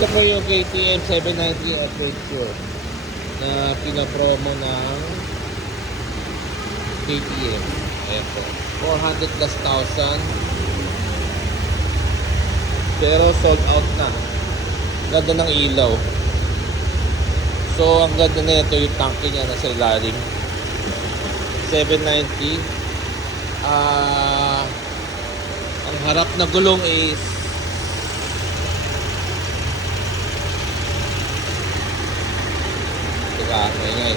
Ito po yung KTM 790 Adventure na pinapromo ng KTM. Ayan po. 400 plus thousand. Pero sold out na. Ganda ng ilaw. So, ang ganda na ito yung tanke niya nasa ilalim. 790. Ang harap na gulong is ngayon.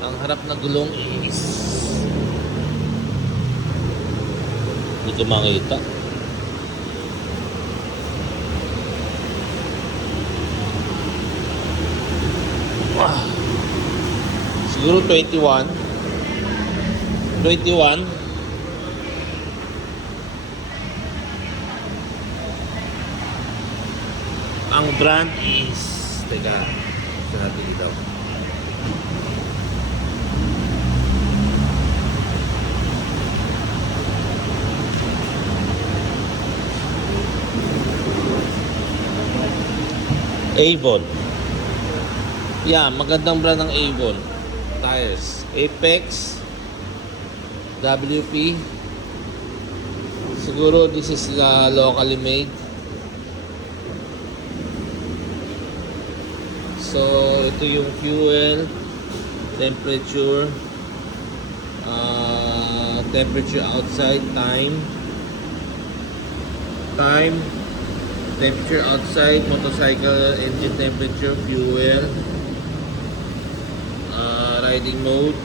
Ang harap na gulong is hindi ko makita. Siguro 21. Ang brand is teka, sa natin dito. Avon. Yeah, magandang brand ng Avon tires. Apex, WP. Siguro this is locally made. So ito yung fuel, temperature, temperature outside, time, temperature outside, motorcycle engine temperature, fuel, riding mode,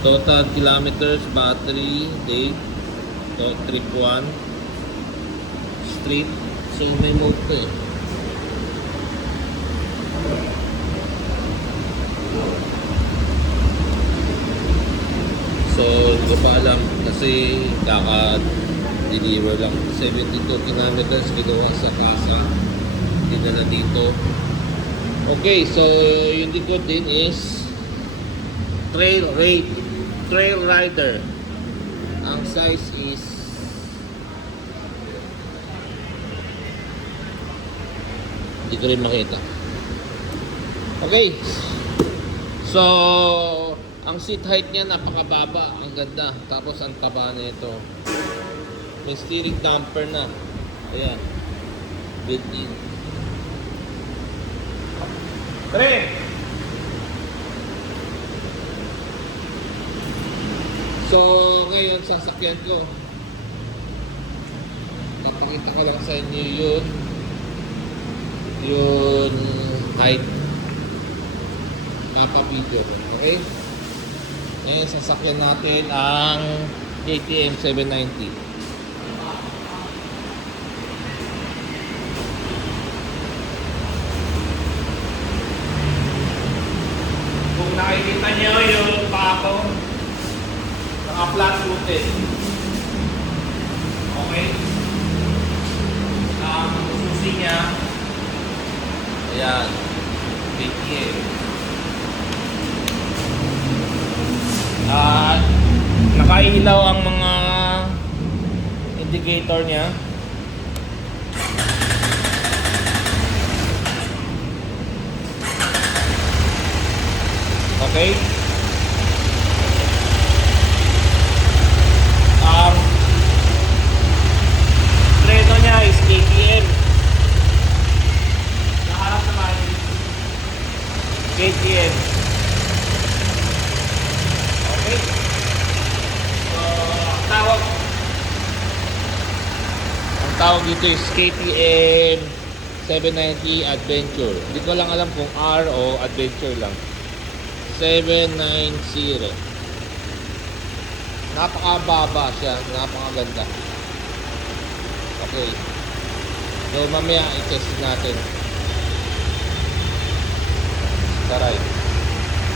total kilometers, battery, date, trip 1, street. So may mode pa eh. So, hindi ko pa alam kasi kaka-deliver lang. 72 kilometers ginawa sa kasa. Dinala dito. Okay, so yung likod din is Trail Rider. Ang size is hindi ko rin makita. Okay. So, ang seat height niya napakababa, ang ganda. Tapos ang taba nito. May steering damper na. Ayan. Built-in. Pre! So, ngayon sasakyan ko. Papakita ko lang sa inyo yun height. Mapa-video. Okay? Ngayon, sasakyan natin ang KTM 790. Kung nakikita nyo yung pako, naka-flat footed. Okay? Ang susi niya, ayan, KTM. Nakailaw ang mga indicator niya. Okay? Ang preno niya is KTM. Naharap naman KTM. Okay? So, ang tawag dito is KTM 790 Adventure. Hindi ko lang alam kung R o Adventure lang. 790. Napakababa siya, napakaganda. Okay. So mamaya i-test natin. Taray.